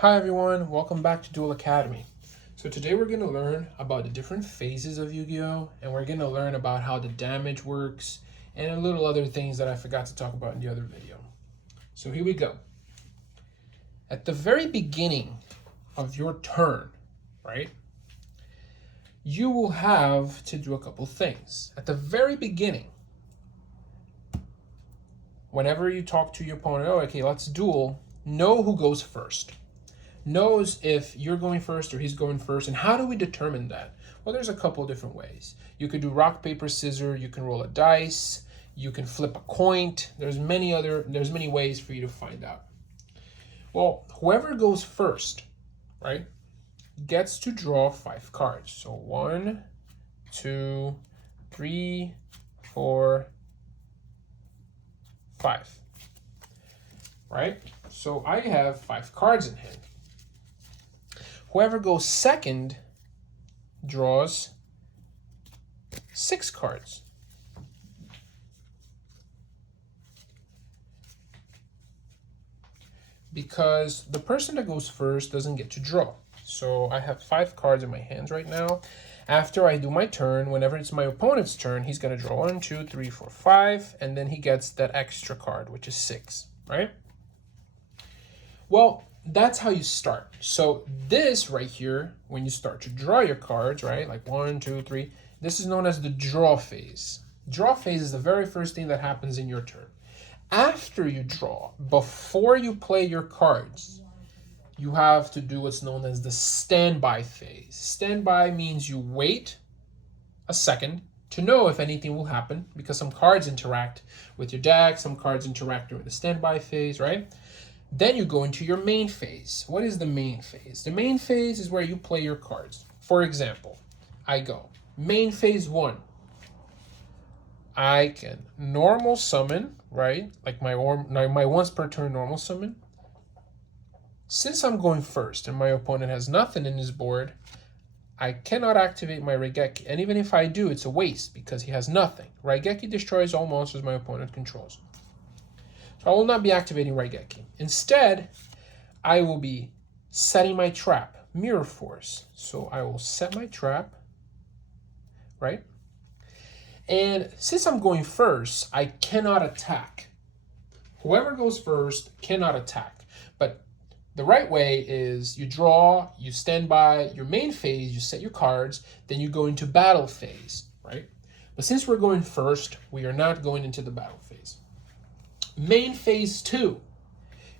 Hi everyone, welcome back to Duel Academy. So today we're going to learn about the different phases of Yu-Gi-Oh! And we're going to learn about how the damage works and a little other things that I forgot to talk about in the other video. So here we go. At the very beginning of your turn, right, you will have to do a couple things. At the very beginning, whenever you talk to your opponent, oh, okay, let's duel, know who goes first. Knows if you're going first or he's going first. And how do we determine that? Well, there's a couple of different ways. You could do rock, paper, scissors. You can roll a dice. You can flip a coin. There's many ways for you to find out. Well, whoever goes first, right, gets to draw 5 cards. So 1, 2, 3, 4, 5. Right? So I have 5 cards in hand. Whoever goes second draws 6 cards. Because the person that goes first doesn't get to draw. So I have 5 cards in my hands right now. After I do my turn, whenever it's my opponent's turn, he's going to draw 1, 2, 3, 4, 5, and then he gets that extra card, which is 6, right? Well, that's how you start. So this right here, when you start to draw your cards, right, like 1, 2, 3, this is known as the draw phase. Draw phase is the very first thing that happens in your turn. After you draw, before you play your cards, you have to do what's known as the standby phase. Standby means you wait a second to know if anything will happen, because some cards interact with your deck, some cards interact during the standby phase, right? Then you go into your main phase. What is the main phase? The main phase is where you play your cards. For example, I go main phase 1. I can normal summon, right? Like my once per turn normal summon. Since I'm going first and my opponent has nothing in his board, I cannot activate my Raigeki. And even if I do, it's a waste because he has nothing. Raigeki destroys all monsters my opponent controls. So I will not be activating Raigeki. Instead, I will be setting my trap, Mirror Force. So I will set my trap, right? And since I'm going first, I cannot attack. Whoever goes first cannot attack. But the right way is you draw, you stand by your main phase, you set your cards, then you go into battle phase, right? But since we're going first, we are not going into the battle phase. Main phase 2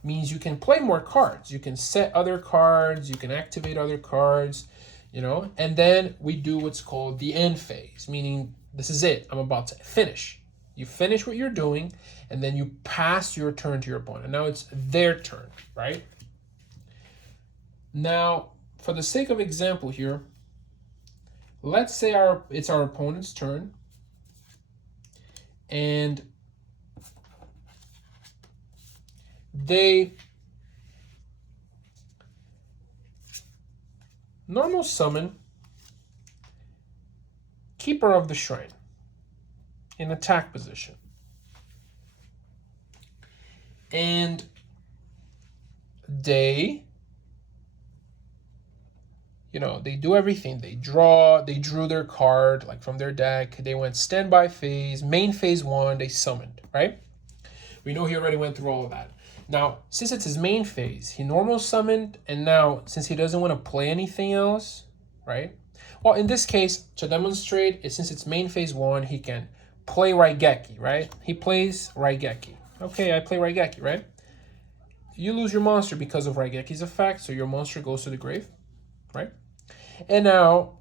means you can play more cards. You can set other cards, you can activate other cards, you know, and then we do what's called the end phase, meaning this is it. I'm about to finish. You finish what you're doing, and then you pass your turn to your opponent. Now it's their turn, right? Now, for the sake of example here, let's say it's our opponent's turn, and they normal summon Keeper of the Shrine in attack position. And they do everything. They drew their card like from their deck. They went standby phase, main phase 1, they summoned, right? We know he already went through all of that. Now, since it's his main phase, he normal summoned, and now since he doesn't want to play anything else, right? Well, in this case, to demonstrate, since it's main phase 1, he can play Raigeki, right? He plays Raigeki. Okay, I play Raigeki, right? You lose your monster because of Raigeki's effect, so your monster goes to the grave, right? And now,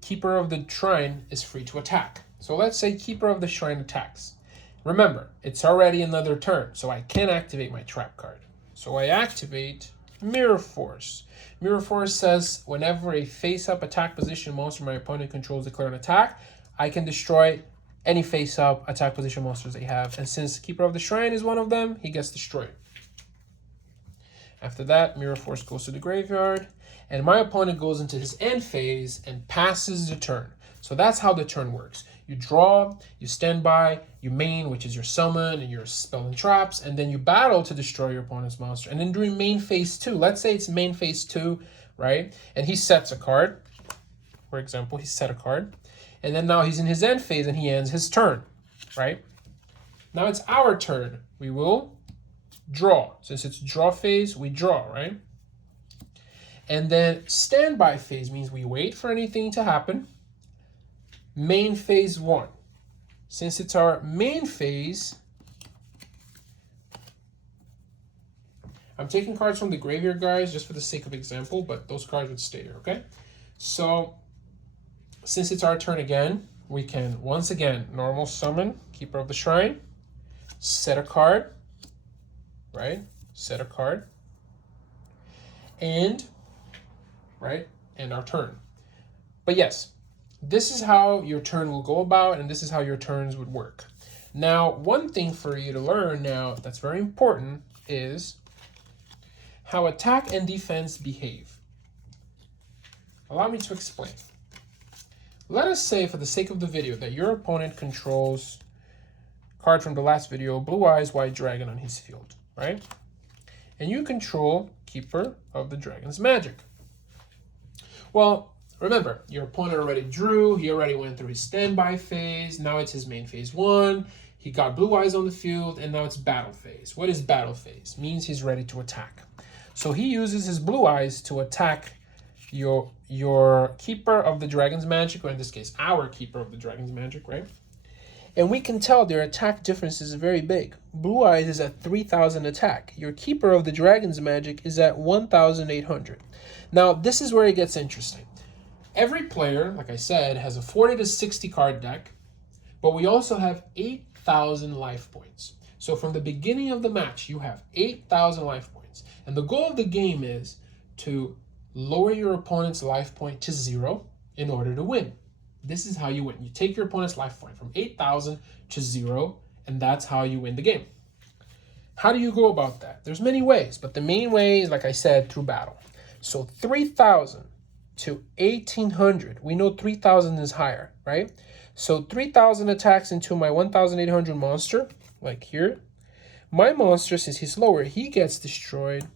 Keeper of the Shrine is free to attack. So let's say Keeper of the Shrine attacks. Remember, it's already another turn, so I can activate my trap card. So I activate Mirror Force. Mirror Force says whenever a face-up attack position monster my opponent controls declare an attack, I can destroy any face-up attack position monsters they have. And since Keeper of the Shrine is one of them, he gets destroyed. After that, Mirror Force goes to the graveyard, and my opponent goes into his end phase and passes the turn. So that's how the turn works. You draw, you stand by, you main, which is your summon and your spell and traps, and then you battle to destroy your opponent's monster. And then during main phase 2, let's say it's main phase 2, right? And he sets a card. For example, he set a card. And then now he's in his end phase and he ends his turn, right? Now it's our turn. We will draw. Since it's draw phase, we draw, right? And then standby phase means we wait for anything to happen. Main phase 1. Since it's our main phase, I'm taking cards from the graveyard, guys, just for the sake of example, but those cards would stay here, okay? So since it's our turn again, we can once again normal summon Keeper of the Shrine, set a card, right? Set a card, and right, and our turn. But yes, this is how your turn will go about, and this is how your turns would work. Now, one thing for you to learn now that's very important is how attack and defense behave. Allow me to explain. Let us say, for the sake of the video, that your opponent controls card from the last video, Blue Eyes White Dragon on his field, right? And you control Keeper of the Dragon's Magic. Well, remember, your opponent already drew, he already went through his standby phase, now it's his main phase 1, he got Blue Eyes on the field, and now it's battle phase. What is battle phase? Means he's ready to attack. So he uses his Blue Eyes to attack your Keeper of the Dragon's Magic, or in this case, our Keeper of the Dragon's Magic, right? And we can tell their attack difference is very big. Blue Eyes is at 3,000 attack. Your Keeper of the Dragon's Magic is at 1,800. Now, this is where it gets interesting. Every player, like I said, has a 40 to 60 card deck, but we also have 8,000 life points. So from the beginning of the match, you have 8,000 life points. And the goal of the game is to lower your opponent's life point to 0 in order to win. This is how you win. You take your opponent's life point from 8,000 to 0, and that's how you win the game. How do you go about that? There's many ways, but the main way is, like I said, through battle. So 3,000 to 1,800. We know 3,000 is higher, right? So 3,000 attacks into my 1,800 monster, like here. My monster, since he's lower, he gets destroyed.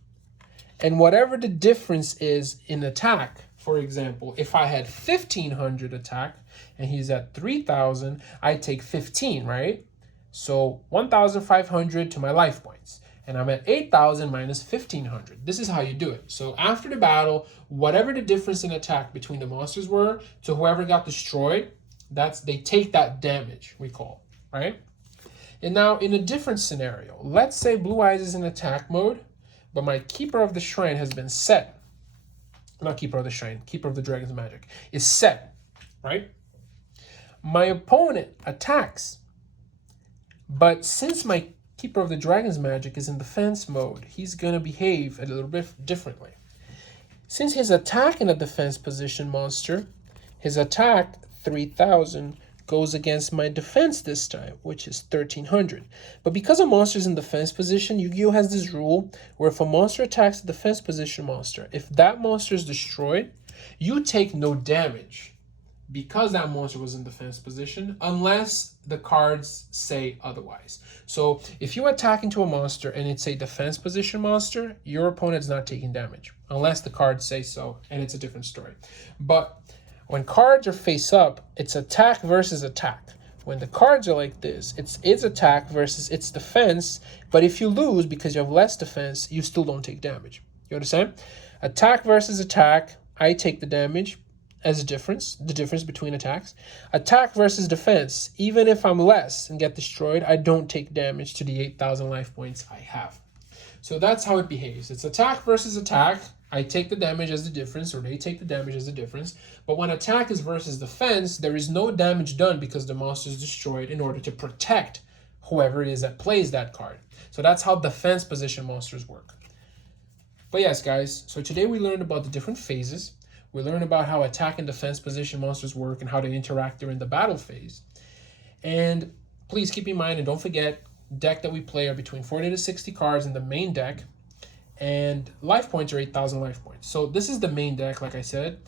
And whatever the difference is in attack, for example, if I had 1,500 attack and he's at 3,000, I take 15, right? So 1,500 to my life points. And I'm at 8,000 minus 1,500. This is how you do it. So after the battle, whatever the difference in attack between the monsters were to whoever got destroyed, they take that damage, we call, right? And now in a different scenario, let's say Blue Eyes is in attack mode, but my Keeper of the Shrine has been set. Not Keeper of the Shrine, Keeper of the Dragon's Magic is set, right? My opponent attacks, but since my Keeper of the Dragon's Magic is in defense mode, he's going to behave a little bit differently. Since his attack in a defense position monster, his attack, 3,000, goes against my defense this time, which is 1,300. But because a monster is in defense position, Yu-Gi-Oh! Has this rule where if a monster attacks a defense position monster, if that monster is destroyed, you take no damage because that monster was in defense position, unless the cards say otherwise. So if you attack into a monster and it's a defense position monster, your opponent's not taking damage, unless the cards say so, and it's a different story. But when cards are face up, it's attack versus attack. When the cards are like this, it's its attack versus its defense, but if you lose because you have less defense, you still don't take damage. You understand? Attack versus attack, I take the damage as a difference, the difference between attacks. Attack versus defense, even if I'm less and get destroyed, I don't take damage to the 8,000 life points I have. So that's how it behaves. It's attack versus attack. I take the damage as the difference, or they take the damage as the difference. But when attack is versus defense, there is no damage done because the monster is destroyed in order to protect whoever it is that plays that card. So that's how defense position monsters work. But yes, guys, so today we learned about the different phases. We learned about how attack and defense position monsters work and how they interact during the battle phase. And please keep in mind, and don't forget, deck that we play are between 40 to 60 cards in the main deck, and life points are 8,000 life points. So this is the main deck, like I said,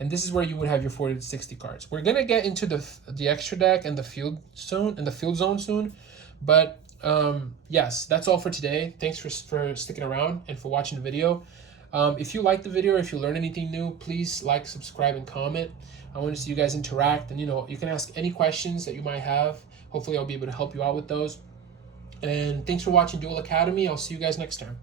and this is where you would have your 40 to 60 cards. We're gonna get into the extra deck and the field zone soon, but yes, that's all for today. Thanks for sticking around and for watching the video. If you like the video, or if you learn anything new, please like, subscribe, and comment. I want to see you guys interact, and you can ask any questions that you might have. Hopefully I'll be able to help you out with those. And thanks for watching Duel Academy. I'll see you guys next time.